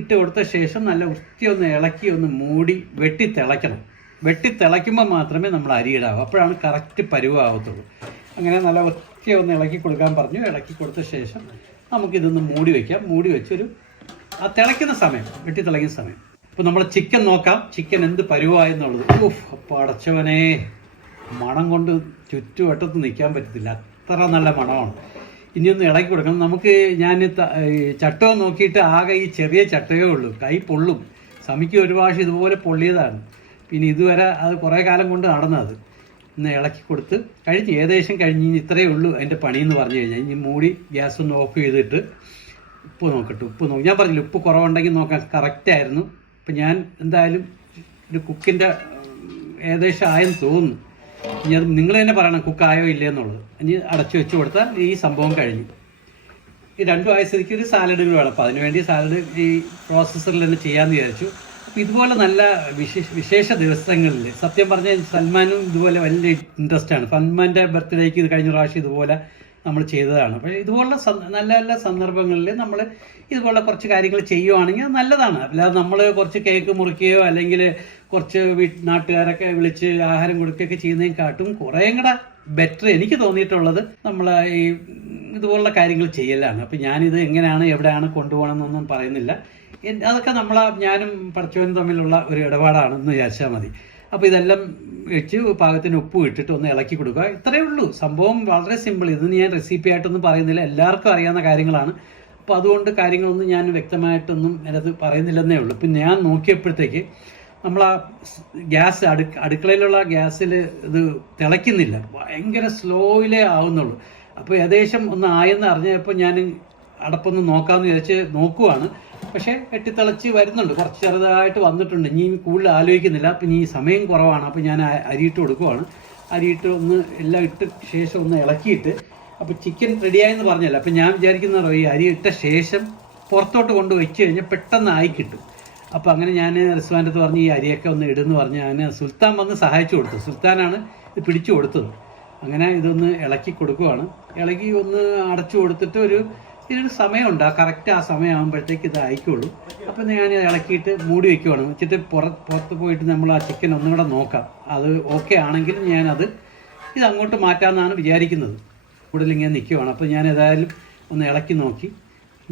ഇട്ട് കൊടുത്ത ശേഷം നല്ല വൃത്തി ഒന്ന് ഇളക്കി ഒന്ന് മൂടി വെട്ടിത്തിളയ്ക്കുമ്പോൾ മാത്രമേ നമ്മൾ അരി ഇടാവൂ. അപ്പോഴാണ് കറക്റ്റ് പരുവാകത്തുള്ളൂ. അങ്ങനെ നല്ല വൃത്തി ഒന്ന് ഇളക്കി കൊടുക്കാൻ പറഞ്ഞു. ഇളക്കി കൊടുത്ത ശേഷം നമുക്കിതൊന്ന് മൂടി വയ്ക്കാം. മൂടി വെച്ചൊരു തിളയ്ക്കുന്ന സമയം, വെട്ടിത്തിളയ്ക്കുന്ന സമയം. ഇപ്പോൾ നമ്മൾ ചിക്കൻ നോക്കാം, ചിക്കൻ എന്ത് പരുവായെന്നുള്ളത്. അപ്പോൾ അടച്ചവനെ, മണം കൊണ്ട് ചുറ്റുവട്ടത്ത് നിൽക്കാൻ പറ്റത്തില്ല, അത്ര നല്ല മണമാണ്. ഇനിയൊന്ന് ഇളക്കി കൊടുക്കണം. നമുക്ക് ഞാൻ ചട്ടവും നോക്കിയിട്ട് ആകെ ഈ ചെറിയ ചട്ടയേ ഉള്ളൂ, കൈ പൊള്ളും. സമിക്ക് ഒരു പ്രാവശ്യം ഇതുപോലെ പൊള്ളിയതാണ്. പിന്നെ ഇതുവരെ അത് കുറേ കാലം കൊണ്ട് നടന്നത്. ഇന്ന് ഇളക്കി കൊടുത്ത് ഏകദേശം കഴിഞ്ഞ് ഇത്രയേ ഉള്ളൂ അതിൻ്റെ പണിയെന്ന് പറഞ്ഞു കഴിഞ്ഞാൽ. ഇനി മൂടി ഗ്യാസ് ഒന്ന് ഓഫ് ചെയ്തിട്ട് ഉപ്പ് നോക്കി. ഞാൻ പറഞ്ഞില്ല, ഉപ്പ് കുറവുണ്ടെങ്കിൽ നോക്കാൻ കറക്റ്റായിരുന്നു. അപ്പം ഞാൻ എന്തായാലും ഒരു കുക്കിൻ്റെ ഏകദേശം ആയെന്ന് തോന്നുന്നു. ഇനി അത് നിങ്ങൾ തന്നെ പറയണം കുക്കായോ ഇല്ലേ എന്നുള്ളത്. ഇനി അടച്ചു വെച്ച് കൊടുത്താൽ ഈ സംഭവം കഴിഞ്ഞു. ഈ 2 ആയ സ്ഥിതിക്ക് ഒരു സാലഡ് വേണം. അപ്പോൾ അതിനുവേണ്ടി സാലഡ് ഈ പ്രോസസ്സറിൽ തന്നെ ചെയ്യാമെന്ന് വിചാരിച്ചു. അപ്പോൾ ഇതുപോലെ നല്ല വിശേഷ ദിവസങ്ങളിൽ സത്യം പറഞ്ഞാൽ സൽമാനും ഇതുപോലെ വലിയ ഇൻട്രസ്റ്റ് ആണ്. സൽമാൻ്റെ ബർത്ത്ഡേക്ക് ഇത് കഴിഞ്ഞ പ്രാവശ്യം ഇതുപോലെ നമ്മൾ ചെയ്തതാണ്. അപ്പോൾ ഇതുപോലുള്ള നല്ല നല്ല സന്ദർഭങ്ങളിൽ നമ്മൾ ഇതുപോലെ കുറച്ച് കാര്യങ്ങൾ ചെയ്യുവാണെങ്കിൽ നല്ലതാണ്. അല്ലാതെ നമ്മൾ കുറച്ച് കേക്ക് മുറിക്കുകയോ അല്ലെങ്കിൽ കുറച്ച് നാട്ടുകാരൊക്കെ വിളിച്ച് ആഹാരം കൊടുക്കുകയൊക്കെ ചെയ്യുന്നതിനെക്കാട്ടും കുറേയും കൂടെ ബെറ്റർ എനിക്ക് തോന്നിയിട്ടുള്ളത് നമ്മൾ ഈ ഇതുപോലുള്ള കാര്യങ്ങൾ ചെയ്യലാണ്. അപ്പോൾ ഞാനിത് എങ്ങനെയാണ് എവിടെയാണ് കൊണ്ടുപോകണമെന്നൊന്നും പറയുന്നില്ല. അതൊക്കെ ഞാനും പഠിച്ചവനും തമ്മിലുള്ള ഒരു ഇടപാടാണെന്ന് വിചാരിച്ചാൽ മതി. അപ്പോൾ ഇതെല്ലാം വെച്ച് പാകത്തിന് ഉപ്പ് ഇട്ടിട്ട് ഒന്ന് ഇളക്കി കൊടുക്കുക. ഇത്രയേ ഉള്ളൂ. സംഭവം വളരെ സിമ്പിൾ. ഇത് ഞാൻ റെസിപ്പി ആയിട്ടൊന്നും പറയുന്നില്ല, എല്ലാവർക്കും അറിയാവുന്ന കാര്യങ്ങളാണ്. അപ്പോൾ അതുകൊണ്ട് കാര്യങ്ങളൊന്നും ഞാൻ വ്യക്തമായിട്ടൊന്നും അതിനകത്ത് പറയുന്നില്ലെന്നേ ഉള്ളൂ. പിന്നെ ഞാൻ നോക്കിയപ്പോഴത്തേക്ക് നമ്മൾ ആ ഗ്യാസ് അടുക്കളയിലുള്ള ഗ്യാസിൽ ഇത് തിളയ്ക്കുന്നില്ല, ഭയങ്കര സ്ലോയിലേ ആവുന്നുള്ളൂ. അപ്പോൾ ഏകദേശം ഒന്ന് ആയെന്ന് അറിഞ്ഞപ്പോൾ ഞാൻ അടപ്പൊന്ന് നോക്കാമെന്ന് വിചാരിച്ച് നോക്കുവാണ്. പക്ഷേ തിളച്ച് വരുന്നുണ്ട്, കുറച്ച് ചെറുതായിട്ട് വന്നിട്ടുണ്ട്. ഇനി കൂടുതൽ ആലോചിക്കുന്നില്ല. അപ്പം ഇനി സമയം കുറവാണ്. അപ്പോൾ ഞാൻ അരിയിട്ട് കൊടുക്കുവാണ്. അരിയിട്ട് ഒന്ന് എല്ലാം ഇട്ട ശേഷം ഒന്ന് ഇളക്കിയിട്ട്, അപ്പോൾ ചിക്കൻ റെഡിയായെന്ന് പറഞ്ഞല്ലോ. അപ്പം ഞാൻ വിചാരിക്കുന്നതോ ഈ അരി ഇട്ട ശേഷം പുറത്തോട്ട് കൊണ്ട് വെച്ച് കഴിഞ്ഞാൽ പെട്ടെന്ന് ആയി കിട്ടും. അപ്പോൾ അങ്ങനെ ഞാൻ റിസ്വാൻ്റെ അടുത്ത് പറഞ്ഞ് ഈ അരിയൊക്കെ ഒന്ന് ഇടുന്ന് പറഞ്ഞ് ഞാൻ സുൽത്താൻ വന്ന് സഹായിച്ചു കൊടുത്തു. സുൽത്താനാണ് ഇത് പിടിച്ചു കൊടുത്തത്. അങ്ങനെ ഇതൊന്ന് ഇളക്കി കൊടുക്കുവാണ്. ഇളക്കി ഒന്ന് അടച്ചു കൊടുത്തിട്ട് ഇതിനൊരു സമയമുണ്ട്. കറക്റ്റ് ആ സമയമാകുമ്പോഴത്തേക്ക് ഇത് അയക്കുള്ളൂ. അപ്പം ഞാൻ ഇളക്കിയിട്ട് മൂടി വയ്ക്കുവാണ്. വെച്ചിട്ട് പുറത്ത് പോയിട്ട് നമ്മൾ ആ ചിക്കൻ ഒന്നും കൂടെ നോക്കാം. അത് ഓക്കെ ആണെങ്കിൽ ഇത് അങ്ങോട്ട് മാറ്റാമെന്നാണ് വിചാരിക്കുന്നത്. കൂടുതൽ ഇങ്ങനെ നിൽക്കുവാണ്. അപ്പോൾ ഞാൻ ഏതായാലും ഒന്ന് ഇളക്കി നോക്കി.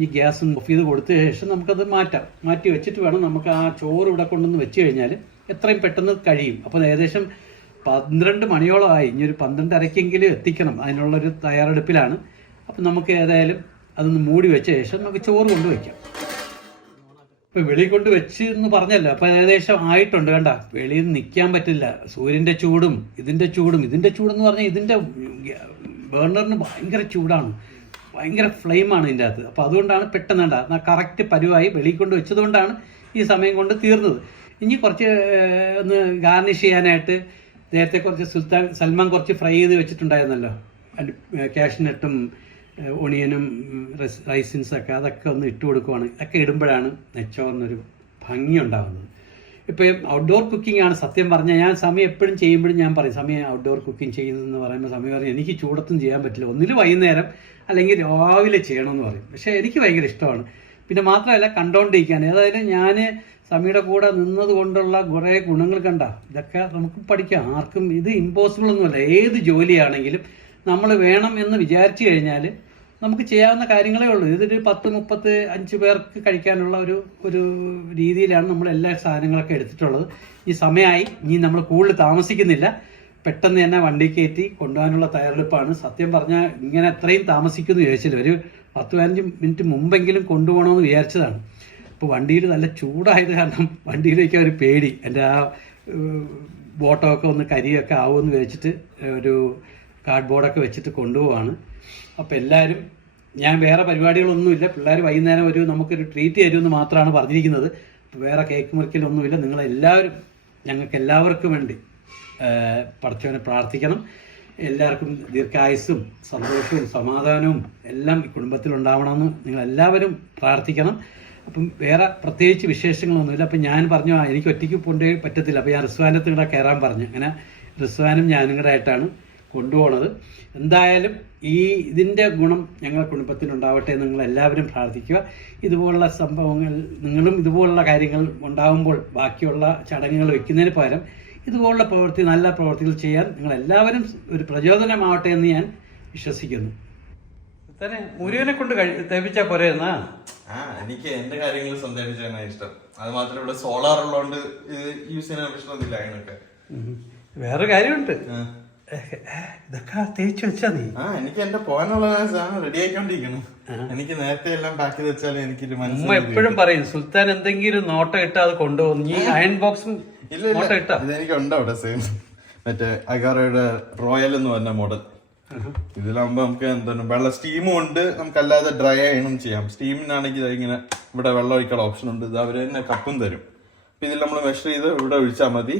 ഈ ഗ്യാസ് ഓഫ് ചെയ്ത് കൊടുത്ത ശേഷം നമുക്കത് മാറ്റി വെച്ചിട്ട് വേണം നമുക്ക് ആ ചോറ് ഇവിടെ കൊണ്ടുവന്ന് വെച്ച് കഴിഞ്ഞാൽ എത്രയും പെട്ടെന്ന് കഴിയും. അപ്പോൾ ഏകദേശം 12 മണിയോളമായി. ഇനി ഒരു 12:30 എത്തിക്കണം. അതിനുള്ളൊരു തയ്യാറെടുപ്പിലാണ്. അപ്പം നമുക്ക് ഏതായാലും അതൊന്ന് മൂടി വെച്ച ശേഷം നമുക്ക് ചോറ് കൊണ്ട് വയ്ക്കാം. ഇപ്പം വെളിയിൽ കൊണ്ട് വെച്ച് എന്ന് പറഞ്ഞല്ലോ. അപ്പം ഏകദേശം ആയിട്ടുണ്ട്. കണ്ട, വെളിയിൽ നിൽക്കാൻ പറ്റില്ല. സൂര്യൻ്റെ ചൂടും ഇതിൻ്റെ ചൂടെന്ന് പറഞ്ഞാൽ ഇതിൻ്റെ ബേർണറിന് ഭയങ്കര ചൂടാണ്, ഭയങ്കര ഫ്ലെയിമാണ് ഇതിൻ്റെ അകത്ത്. അപ്പോൾ അതുകൊണ്ടാണ് പെട്ടെന്ന് കറക്റ്റ് പരുവായി വെളിയിൽ കൊണ്ട് വെച്ചതുകൊണ്ടാണ് ഈ സമയം കൊണ്ട് തീർന്നത്. ഇനി കുറച്ച് ഒന്ന് ഗാർണിഷ് ചെയ്യാനായിട്ട് നേരത്തെ കുറച്ച് സൽമാൻ കുറച്ച് ഫ്രൈ ചെയ്ത് വെച്ചിട്ടുണ്ടായിരുന്നല്ലോ, കാഷ്നട്ടും ഒണിയനും റൈസിൻസൊക്കെ, അതൊക്കെ ഒന്ന് ഇട്ട് കൊടുക്കുവാണ്. ഇതൊക്കെ ഇടുമ്പോഴാണ് നെച്ചോറിനൊരു ഭംഗി ഉണ്ടാകുന്നത്. ഇപ്പം ഔട്ട്ഡോർ കുക്കിംഗ് ആണ് സത്യം പറഞ്ഞാൽ. ഞാൻ സമയം എപ്പോഴും ചെയ്യുമ്പോഴും ഞാൻ പറയും സമയം ഔട്ട്ഡോർ കുക്കിംഗ് ചെയ്യുന്നതെന്ന് പറയുമ്പോൾ സമയം പറയും എനിക്ക് ചൂടത്തും ചെയ്യാൻ പറ്റില്ല, ഒന്നിൽ വൈകുന്നേരം അല്ലെങ്കിൽ രാവിലെ ചെയ്യണമെന്ന് പറയും. പക്ഷേ എനിക്ക് ഭയങ്കര ഇഷ്ടമാണ്. പിന്നെ മാത്രമല്ല കണ്ടോണ്ടിരിക്കാൻ. ഏതായാലും ഞാൻ സമയുടെ കൂടെ നിന്നത് കൊണ്ടുള്ള കുറേ ഗുണങ്ങൾ കണ്ട ഇതൊക്കെ നമുക്ക് പഠിക്കാം. ആർക്കും ഇത് ഇമ്പോസിബിൾ ഒന്നുമല്ല. ഏത് ജോലിയാണെങ്കിലും നമ്മൾ വേണം എന്ന് വിചാരിച്ചു കഴിഞ്ഞാൽ നമുക്ക് ചെയ്യാവുന്ന കാര്യങ്ങളേ ഉള്ളൂ. ഇതൊരു 10-35 പേർക്ക് കഴിക്കാനുള്ള ഒരു രീതിയിലാണ് നമ്മൾ എല്ലാ സാധനങ്ങളൊക്കെ എടുത്തിട്ടുള്ളത്. ഈ സമയമായി. ഇനി നമ്മൾ കൂടുതൽ താമസിക്കുന്നില്ല. പെട്ടെന്ന് തന്നെ വണ്ടി കയറ്റി കൊണ്ടുപോകാനുള്ള തയ്യാറെടുപ്പാണ്. സത്യം പറഞ്ഞാൽ ഇങ്ങനെ എത്രയും താമസിക്കുമെന്ന് ചോദിച്ചില്ല. ഒരു 10-15 മിനിറ്റ് മുമ്പെങ്കിലും കൊണ്ടുപോകണമെന്ന് വിചാരിച്ചതാണ്. ഇപ്പോൾ വണ്ടിയിൽ നല്ല ചൂടായത് കാരണം വണ്ടിയിലേക്ക് ഒരു പേടി. എൻ്റെ ആ ബോട്ടമൊക്കെ ഒന്ന് കരിയൊക്കെ ആവുമെന്ന് വെച്ചിട്ട് ഒരു കാർഡ്ബോർഡൊക്കെ വെച്ചിട്ട് കൊണ്ടുപോവാണ്. അപ്പോൾ എല്ലാവരും, ഞാൻ വേറെ പരിപാടികളൊന്നുമില്ല. പിള്ളേർ വൈകുന്നേരം നമുക്കൊരു ട്രീറ്റ് തരുമെന്ന് മാത്രമാണ് പറഞ്ഞിരിക്കുന്നത്. വേറെ കേക്ക് മുറിക്കലൊന്നുമില്ല. നിങ്ങളെല്ലാവരും ഞങ്ങൾക്ക് എല്ലാവർക്കും വേണ്ടി പടച്ചവനെ പ്രാർത്ഥിക്കണം. എല്ലാവർക്കും ദീർഘായുസ്സും സന്തോഷവും സമാധാനവും എല്ലാം ഈ കുടുംബത്തിലുണ്ടാവണമെന്ന് നിങ്ങളെല്ലാവരും പ്രാർത്ഥിക്കണം. അപ്പം വേറെ പ്രത്യേകിച്ച് വിശേഷങ്ങളൊന്നുമില്ല. അപ്പം ഞാൻ പറഞ്ഞു എനിക്ക് ഒറ്റയ്ക്ക് കൊണ്ടേ പറ്റത്തില്ല. അപ്പോൾ ഞാൻ റിസ്വാൻ്റെ കൂടെ കയറാൻ പറഞ്ഞു. അങ്ങനെ റിസ്വാനും ഞാനും കൂടെ ആയിട്ടാണ് കൊണ്ടുപോകുന്നത്. എന്തായാലും ഇതിൻ്റെ ഗുണം ഞങ്ങളുടെ കുടുംബത്തിനുണ്ടാവട്ടെ എന്ന് നിങ്ങളെല്ലാവരും പ്രാർത്ഥിക്കുക. ഇതുപോലുള്ള സംഭവങ്ങൾ, നിങ്ങളും ഇതുപോലുള്ള കാര്യങ്ങൾ ഉണ്ടാകുമ്പോൾ ബാക്കിയുള്ള ചടങ്ങുകൾ വെക്കുന്നതിന് പകരം ഇതുപോലുള്ള നല്ല പ്രവൃത്തികൾ ചെയ്യാൻ നിങ്ങളെല്ലാവരും ഒരു പ്രചോദനമാവട്ടെ എന്ന് ഞാൻ വിശ്വസിക്കുന്നു. തന്നെ മുരുകനെ കൊണ്ട് തേപ്പിച്ചാൽ പോരെ എന്നാ? എനിക്ക് എന്റെ കാര്യങ്ങൾ സ്വന്തമായിട്ട് ചെയ്യാനാണ് ഇഷ്ടം. അത് മാത്രമേ ഇവിടെ സോളാർ ഉള്ളതുകൊണ്ട് ഇത് യൂസ് ചെയ്യാൻ പ്രശ്നമൊന്നുമില്ല. അതിനൊക്കെ വേറെ കാര്യമുണ്ട്. ഇതൊക്കെ തേച്ച് വെച്ചാ നീ? എനിക്ക് എന്റെ പോകാനുള്ള സാധനം റെഡി ആയിക്കൊണ്ടിരിക്കണം. എനിക്ക് നേരത്തെ എല്ലാം പാക്ക് ചെയ്ത് വെച്ചാൽ എനിക്കൊരു എപ്പോഴും പറയും സുൽത്താൻ എന്തെങ്കിലും നോട്ടം ഇട്ടാ അത് കൊണ്ടുപോകും. നീ അയൺ ബോക്സും നോട്ടം ഇട്ടാ? ഇതെനിക്ക് ഉണ്ട് അവിടെ സെയിം. മറ്റേ അഗാറയുടെ റോയൽ എന്ന് പറഞ്ഞ മോഡൽ. ഇതിലാകുമ്പോ നമുക്ക് എന്താണ് വെള്ളം സ്റ്റീമും ഉണ്ട്, നമുക്ക് അല്ലാതെ ഡ്രൈ ആയണം ചെയ്യാം. സ്റ്റീമിനാണെങ്കിൽ ഇങ്ങനെ ഇവിടെ വെള്ളം ഒഴിക്കാനുള്ള ഓപ്ഷൻ ഉണ്ട്. ഇത് അവര് തന്നെ കപ്പും തരും. അപ്പൊ ഇതിൽ നമ്മൾ മെഷർ ചെയ്ത് ഇവിടെ ഒഴിച്ചാൽ മതി.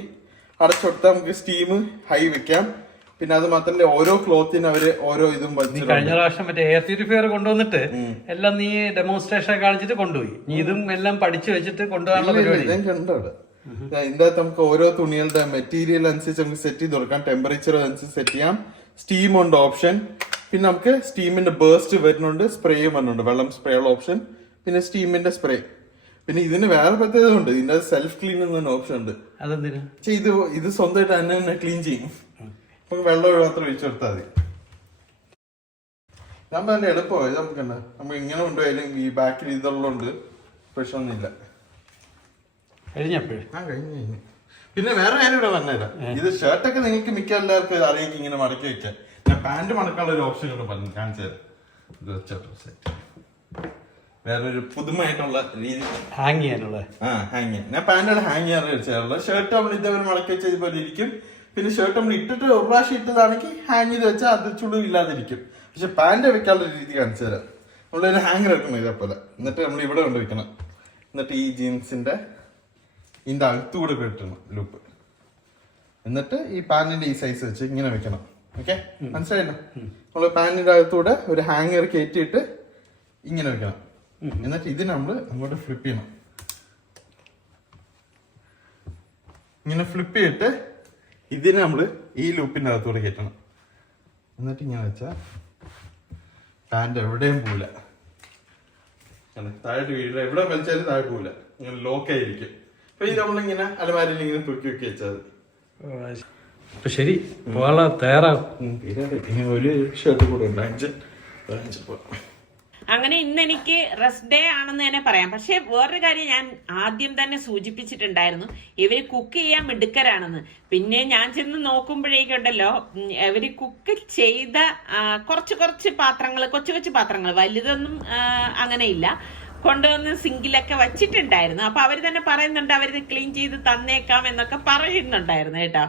അടച്ചുകൊടുത്താൽ നമുക്ക് സ്റ്റീം ഹൈ വെക്കാം. പിന്നെ അത് മാത്രമല്ല ഓരോ ക്ലോത്തിന് അവര് ഓരോ ഇതും കഴിഞ്ഞ പ്രാവശ്യം മറ്റേ എയർ പ്യൂരിഫയർ കൊണ്ടുവന്നിട്ട് എല്ലാം നീ ഡെമോൺസ്ട്രേഷൻ കാണിച്ചിട്ട് കൊണ്ടുപോയി. നീ ഇതും എല്ലാം പഠിച്ചു വെച്ചിട്ട് കൊണ്ടുപോകാനുള്ള പരിപാടി ഉണ്ട് അവിടെ. ഇതിന്റെ അകത്ത് നമുക്ക് ഓരോ തുണികളുടെ മെറ്റീരിയൽ അനുസരിച്ച് നമുക്ക് സെറ്റ് ചെയ്ത് കൊടുക്കാം. ടെമ്പറേച്ചർ അനുസരിച്ച് സെറ്റ് ചെയ്യാം. സ്റ്റീം ഉണ്ട് ഓപ്ഷൻ. പിന്നെ നമുക്ക് സ്റ്റീമിന്റെ ബേസ്റ്റ് വരുന്നുണ്ട്, സ്പ്രേയും വരുന്നുണ്ട്, വെള്ളം സ്പ്രേ ഉള്ള ഓപ്ഷൻ. പിന്നെ സ്റ്റീമിന്റെ സ്പ്രേ. പിന്നെ ഇതിന് വേറെ പ്രത്യേകത ഉണ്ട്. ഇതിന്റെ സെൽഫ് ക്ലീൻ എന്ന ഓപ്ഷൻ ഉണ്ട്. അതെന്തിനാ? ഇത് സ്വന്തമായിട്ട് തന്നെ ക്ലീൻ ചെയ്യും. അപ്പൊ വെള്ളം മാത്രം ഒഴിച്ചു കൊടുത്താൽ മതി. ഞാൻ പറഞ്ഞ എളുപ്പമായി. ഇത് നമുക്ക് നമ്മൾ ഇങ്ങനെ കൊണ്ടുപോയാലും ഈ ബാക്കിൽ ഇതുള്ളതുകൊണ്ട് പ്രശ്നമൊന്നുമില്ല. കഴിഞ്ഞപ്പോഴേ കഴിഞ്ഞു. പിന്നെ വേറെ കാര്യം ഇവിടെ പറഞ്ഞുതരാം. ഇത് ഷർട്ടൊക്കെ നിങ്ങൾക്ക് മിക്ക എല്ലാവർക്കും അറിയാമെങ്കിൽ ഇങ്ങനെ മടക്കി വെക്കാം. ഞാൻ പാന്റ് മടക്കാനുള്ള ഒരു ഓപ്ഷൻ കൂടെ പറഞ്ഞു കാണിച്ചു തരാം. ഇത് സെറ്റ് വേറൊരു പുതുമായിട്ടുള്ള രീതി ഹാങ് ചെയ്യാനുള്ള ഹാങ് ചെയ്യാൻ. ഞാൻ പാന്റുകൾ ഹാങ് ചെയ്യാറ് വെച്ചാറുള്ളത്. ഷർട്ട് നമ്മൾ ഇതേപോലെ മടക്കി വെച്ചാൽ ഇതുപോലെ ഇരിക്കും. പിന്നെ ഷർട്ട് നമ്മൾ ഇട്ടിട്ട് ഒരു പ്രാവശ്യം ഇട്ടതാണെങ്കിൽ ഹാങ് ചെയ്ത് വെച്ചാൽ അത് ചുളിവില്ലാതിരിക്കും. പക്ഷെ പാന്റ് വെക്കാനുള്ള രീതി കാണിച്ചു തരാം. നമ്മളൊരു ഹാങ്ങർ വെക്കണം ഇതേപോലെ. എന്നിട്ട് നമ്മൾ ഇവിടെ കൊണ്ട് വെക്കണം. എന്നിട്ട് ഈ ജീൻസിന്റെ ഇതിന്റെ അകത്തുകൂടെ കിട്ടണം ലൂപ്പ്. എന്നിട്ട് ഈ പാന്റിന്റെ ഈ സൈസ് വെച്ച് ഇങ്ങനെ വെക്കണം. ഓക്കെ, മനസ്സിലായില്ലോ? നമ്മള് പാന്റിന്റെ അകത്തൂടെ ഒരു ഹാങ്ങർ കയറ്റിയിട്ട് ഇങ്ങനെ വെക്കണം. എന്നിട്ട് ഇത് നമ്മൾ അങ്ങോട്ട് ഫ്ലിപ്പ് ചെയ്യണം. ഇങ്ങനെ ഫ്ലിപ്പ് ചെയ്തിട്ട് ഇതിനെ നമ്മള് ഈ ലൂപ്പിന്റെ അകത്തൂടെ കയറ്റണം. എന്നിട്ട് ഇങ്ങനെ വെച്ചാൽ പാന്റ് എവിടെയും പോവില്ല. താഴോട്ട് വീടില്ല, എവിടെ വലിച്ചാലും താഴെ പോവില്ല. ഇങ്ങനെ ലോക്കായിരിക്കും. അപ്പൊ ഇത് നമ്മളിങ്ങനെ അലമാരിൽ ഇങ്ങനെ തൂക്കി വെക്കി വെച്ചത്. അപ്പൊ ശരി, പോകാനുള്ള തയ്യാറാവും. ഒരു ഷർട്ട് കൂടെ ഉണ്ട്, 5 അങ്ങനെ ഇന്ന് എനിക്ക് റെസ്റ്റ് ഡേ ആണെന്ന് തന്നെ പറയാം. പക്ഷെ വേറൊരു കാര്യം ഞാൻ ആദ്യം തന്നെ സൂചിപ്പിച്ചിട്ടുണ്ടായിരുന്നു, ഇവര് കുക്ക് ചെയ്യാൻ മിടുക്കരാണെന്ന്. പിന്നെ ഞാൻ ചെന്ന് നോക്കുമ്പോഴേക്കുണ്ടല്ലോ ഇവര് കുക്ക് ചെയ്ത കുറച്ച് പാത്രങ്ങൾ, കൊച്ചു പാത്രങ്ങൾ, വലുതൊന്നും അങ്ങനെ ഇല്ല, കൊണ്ടുവന്ന് സിങ്കിലൊക്കെ വച്ചിട്ടുണ്ടായിരുന്നു. അപ്പൊ അവര് തന്നെ പറയുന്നുണ്ട് അവരിത് ക്ലീൻ ചെയ്ത് തന്നേക്കാം എന്നൊക്കെ പറയുന്നുണ്ടായിരുന്നു കേട്ടോ.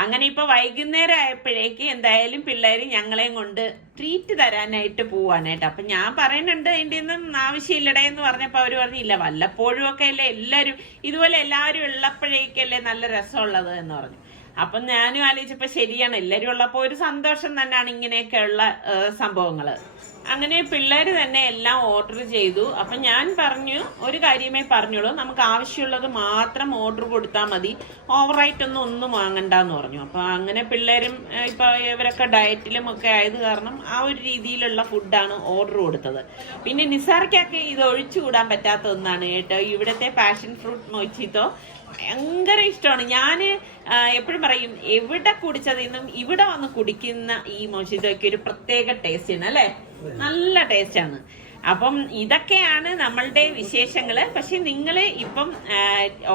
അങ്ങനെ ഇപ്പൊ വൈകുന്നേരം ആയപ്പോഴേക്ക് എന്തായാലും പിള്ളേര് ഞങ്ങളെയും കൊണ്ട് ട്രീറ്റ് തരാനായിട്ട് പോവാണ് കേട്ടോ. അപ്പൊ ഞാൻ പറയുന്നുണ്ട് അതിന്റെ ഒന്നും ആവശ്യമില്ലടേ എന്ന് പറഞ്ഞപ്പോ അവര് പറഞ്ഞില്ല, വല്ലപ്പോഴും ഒക്കെ അല്ലേ എല്ലാരും ഇതുപോലെ എല്ലാവരും ഉള്ളപ്പോഴേക്കല്ലേ നല്ല രസമുള്ളത് എന്ന് പറഞ്ഞു. അപ്പൊ ഞാനും ആലോചിച്ചപ്പോ ശരിയാണ്, എല്ലാരും ഉള്ളപ്പോ ഒരു സന്തോഷം തന്നെയാണ് ഇങ്ങനെയൊക്കെയുള്ള സംഭവങ്ങള്. അങ്ങനെ പിള്ളേര് തന്നെ എല്ലാം ഓർഡർ ചെയ്തു. അപ്പൊ ഞാൻ പറഞ്ഞു, ഒരു കാര്യമേ പറഞ്ഞോളൂ, നമുക്ക് ആവശ്യമുള്ളത് മാത്രം ഓർഡർ കൊടുത്താൽ മതി, ഓവറായിട്ട് ഒന്നും വാങ്ങണ്ടെന്ന് പറഞ്ഞു. അപ്പൊ അങ്ങനെ പിള്ളേരും ഇപ്പൊ ഇവരൊക്കെ ഡയറ്റിലും ഒക്കെ ആയത് കാരണം ആ ഒരു രീതിയിലുള്ള ഫുഡാണ് ഓർഡർ കൊടുത്തത്. പിന്നെ നിസാർക്കൊക്കെ ഇത് ഒഴിച്ചുകൂടാൻ പറ്റാത്ത ഒന്നാണ് കേട്ടോ, ഇവിടുത്തെ പാഷൻ ഫ്രൂട്ട് മൊജിറ്റോ ഭയങ്കര ഇഷ്ടമാണ്. ഞാൻ എപ്പോഴും പറയും, എവിടെ കുടിച്ചതിന്നും ഇവിടെ വന്ന് കുടിക്കുന്ന ഈ മൊജിറ്റോയ്ക്ക് ഒരു പ്രത്യേക ടേസ്റ്റ് ആണ് അല്ലെ, നല്ല ടേസ്റ്റ് ആണ്. അപ്പം ഇതൊക്കെയാണ് നമ്മളുടെ വിശേഷങ്ങള്. പക്ഷെ നിങ്ങള് ഇപ്പം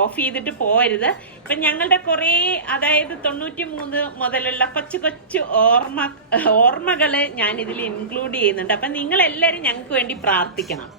ഓഫ് ചെയ്തിട്ട് പോരുത്. ഇപ്പൊ ഞങ്ങളുടെ കുറെ, അതായത് 93 മുതലുള്ള കൊച്ചു ഓർമ്മകള് ഞാൻ ഇതിൽ ഇൻക്ലൂഡ് ചെയ്യുന്നുണ്ട്. അപ്പൊ നിങ്ങൾ എല്ലാരും ഞങ്ങൾക്ക് വേണ്ടി പ്രാർത്ഥിക്കണം.